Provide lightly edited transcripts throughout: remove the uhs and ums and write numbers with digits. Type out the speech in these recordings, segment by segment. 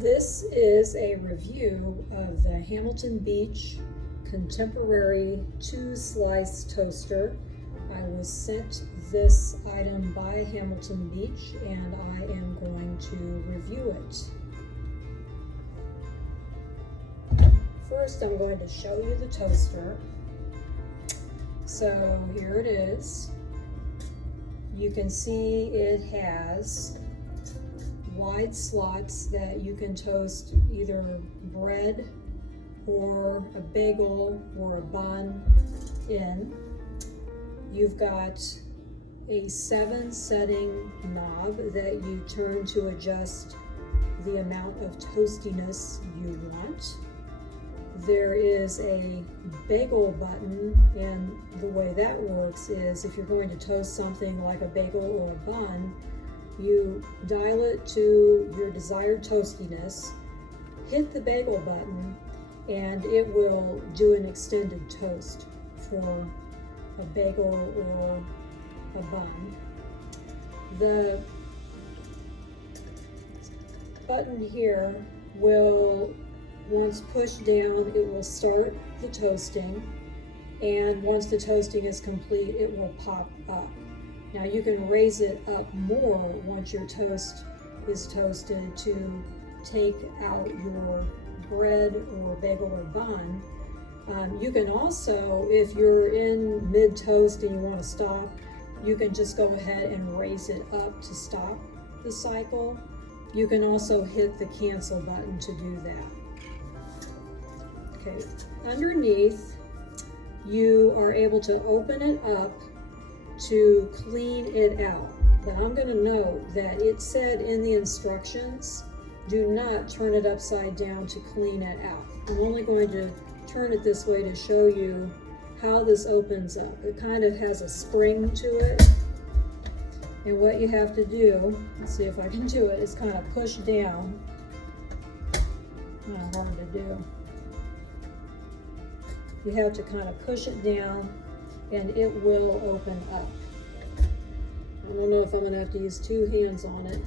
This is a review of the Hamilton Beach Contemporary 2-Slice Toaster. I was sent this item by Hamilton Beach and I am going to review it. First, I'm going to show you the toaster. So here it is. You can see it has wide slots that you can toast either bread or a bagel or a bun in. You've got a 7-setting knob that you turn to adjust the amount of toastiness you want. There is a bagel button, and the way that works is if you're going to toast something like a bagel or a bun, you dial it to your desired toastiness, hit the bagel button, and it will do an extended toast for a bagel or a bun. The button here will, once pushed down, it will start the toasting, and once the toasting is complete, it will pop up. Now you can raise it up more once your toast is toasted to take out your bread or bagel or bun. You can also, if you're in mid-toast and you want to stop, you can just go ahead and raise it up to stop the cycle. You can also hit the cancel button to do that. Okay, underneath, you are able to open it up to clean it out. But I'm going to note that it said in the instructions, do not turn it upside down to clean it out. I'm only going to turn it this way to show you how this opens up. It kind of has a spring to it. And what you have to do, let's see if I can do it, is kind of push down. Not hard to do. You have to kind of push it down and it will open up. I don't know if I'm going to have to use 2 hands on it.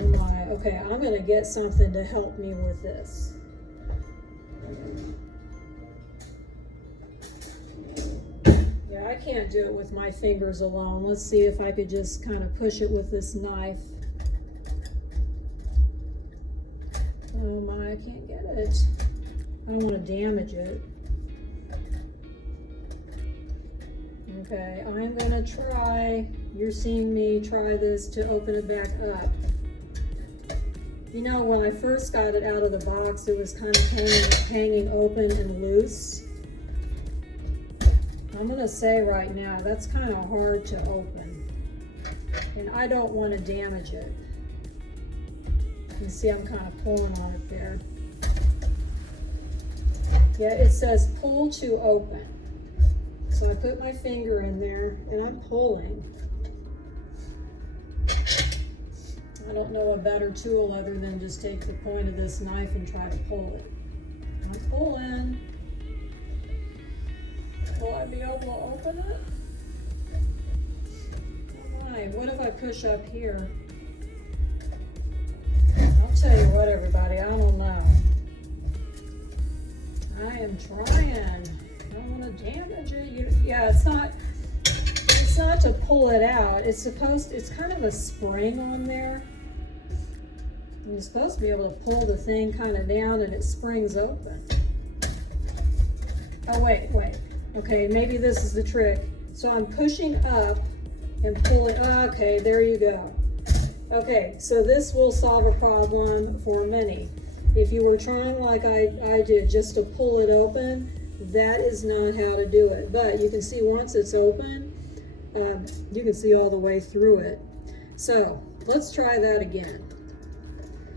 Oh my, okay, I'm going to get something to help me with this. Yeah, I can't do it with my fingers alone. Let's see if I could just kind of push it with this knife. Oh my, I can't get it. I don't want to damage it. Okay, I'm gonna try, you're seeing me try this to open it back up. You know, when I first got it out of the box, it was kind of hanging open and loose. I'm gonna say right now, that's kind of hard to open. And I don't want to damage it. You can see I'm kind of pulling on it there. Yeah, it says pull to open. So I put my finger in there and I'm pulling. I don't know a better tool other than just take the point of this knife and try to pull it. I'm pulling. Will I be able to open it? All right, what if I push up here? I'll tell you what, everybody, I don't know. I am trying. I don't want to damage it. Yeah, it's not to pull it out. It's kind of a spring on there. And you're supposed to be able to pull the thing kind of down and it springs open. Oh, wait. Okay, maybe this is the trick. So I'm pushing up and pulling. Okay, there you go. Okay, so this will solve a problem for many. If you were trying like I did just to pull it open, that is not how to do it. But you can see once it's open, you can see all the way through it. So let's try that again.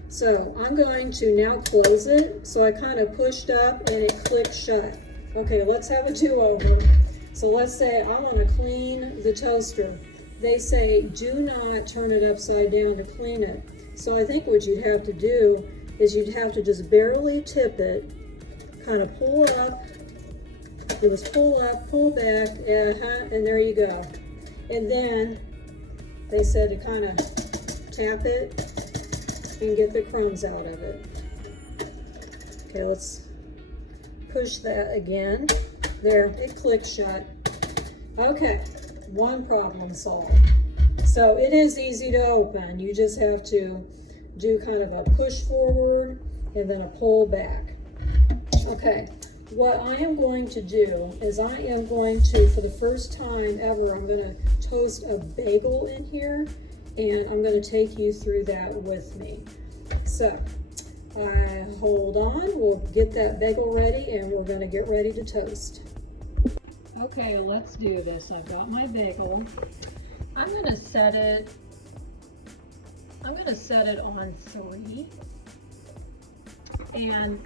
So I'm going to now close it. So I kind of pushed up and it clicked shut. Okay, let's have a do-over. So let's say I want to clean the toaster. They say do not turn it upside down to clean it. So I think what you'd have to do is you'd have to just barely tip it, kind of pull up, it was pull up, pull back, and there you go. And then they said to kind of tap it and get the crumbs out of it. Okay, let's push that again. There, it clicked shut. Okay, one problem solved. So it is easy to open. You just have to do kind of a push forward and then a pull back. Okay, what I am going to do is I am going to, for the first time ever, I'm going to toast a bagel in here, and I'm going to take you through that with me. So, hold on, we'll get that bagel ready and we're going to get ready to toast. Okay, let's do this. I've got my bagel. I'm going to set it on 3. And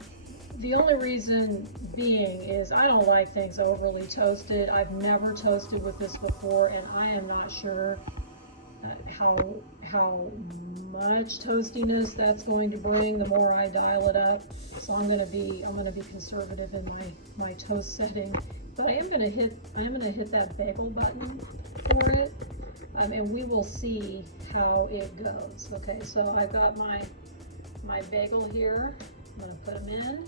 the only reason being is I don't like things overly toasted. I've never toasted with this before, and I am not sure how much toastiness that's going to bring the more I dial it up. So I'm going to be conservative in my toast setting. But I am going to hit that bagel button for it, and we will see how it goes. Okay, so I've got my bagel here. I'm going to put them in.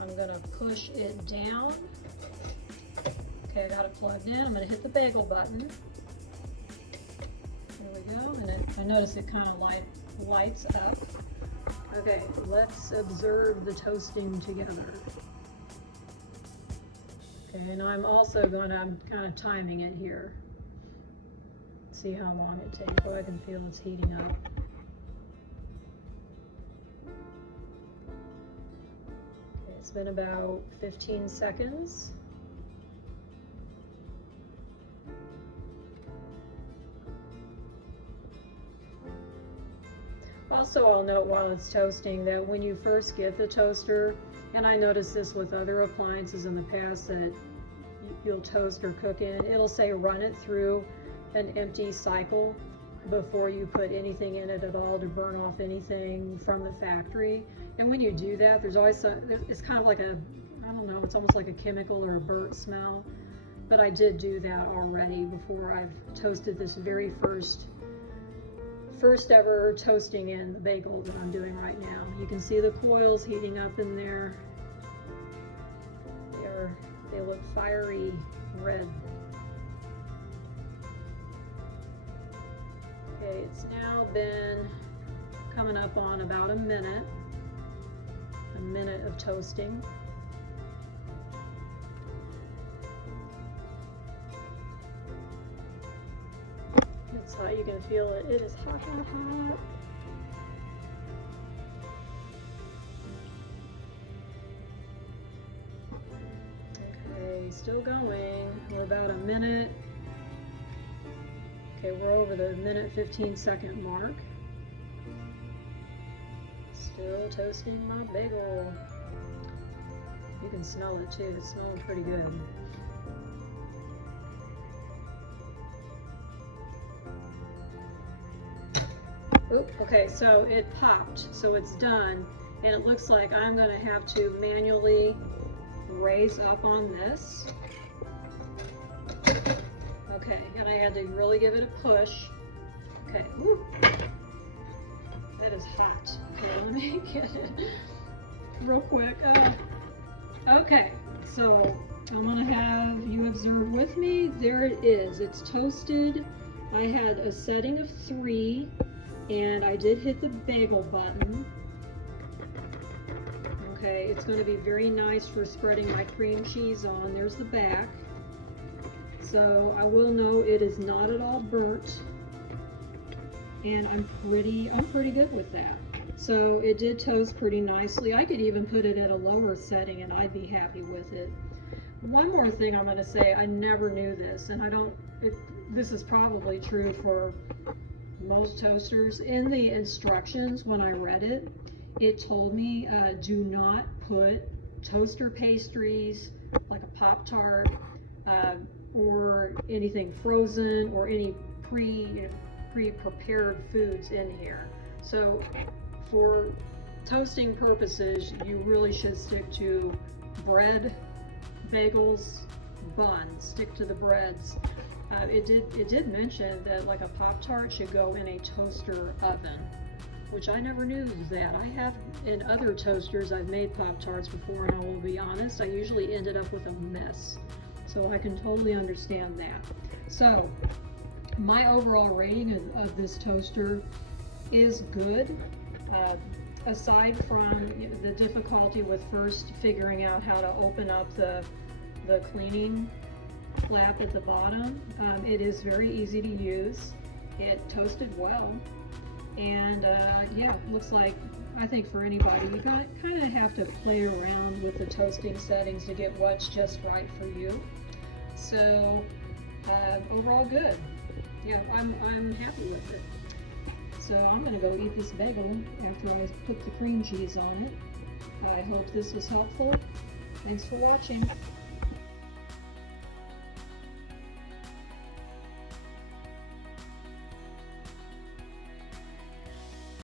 I'm going to push it down. Okay, I got it plugged in. I'm going to hit the bagel button. There we go. And I notice it kind of lights up. Okay, let's observe the toasting together. Okay, and I'm kind of timing it here. See how long it takes. Oh, I can feel it's heating up. Okay, it's been about 15 seconds. Also, I'll note while it's toasting that when you first get the toaster, and I noticed this with other appliances in the past that you'll toast or cook in, it'll say run it through an empty cycle before you put anything in it at all to burn off anything from the factory. And when you do that, there's always it's kind of like I don't know, it's almost like a chemical or a burnt smell. But I did do that already before I've toasted this very first ever toasting in the bagel that I'm doing right now. You can see the coils heating up in there. They look fiery red. Okay, it's now been coming up on about a minute of toasting. It's hot, you can feel it. It is hot, hot, hot. Okay, still going. We're about a minute. Okay, we're over the minute 15-second mark. Still toasting my bagel. You can smell it too. It's smelling pretty good. Oop, okay, so it popped, so it's done, and it looks like I'm going to have to manually raise up on this. Okay, and I had to really give it a push. Okay, woo. It is hot. Okay, let me get it real quick. Okay, so I'm going to have you observe with me. There it is. It's toasted. I had a setting of 3. And I did hit the bagel button. Okay, it's going to be very nice for spreading my cream cheese on. There's the back. So I will know it is not at all burnt. And I'm pretty good with that. So it did toast pretty nicely. I could even put it at a lower setting and I'd be happy with it. One more thing I'm going to say, I never knew this, and this is probably true for most toasters. In the instructions, when I read it, it told me do not put toaster pastries like a Pop-Tart or anything frozen or any pre-prepared foods in here. So for toasting purposes, you really should stick to bread, bagels, buns. Stick to the breads. It did mention that like a Pop-Tart should go in a toaster oven, which I never knew that. I have in other toasters I've made Pop-Tarts before, and I will be honest, I usually ended up with a mess. So I can totally understand that. So my overall rating of this toaster is good. Aside from the difficulty with first figuring out how to open up the cleaning flap at the bottom, it is very easy to use. It toasted well, and yeah, it looks like, I think for anybody, you kind of have to play around with the toasting settings to get what's just right for you. So overall good. Yeah, I'm happy with it. So I'm gonna go eat this bagel after I put the cream cheese on it. I hope this was helpful. Thanks for watching.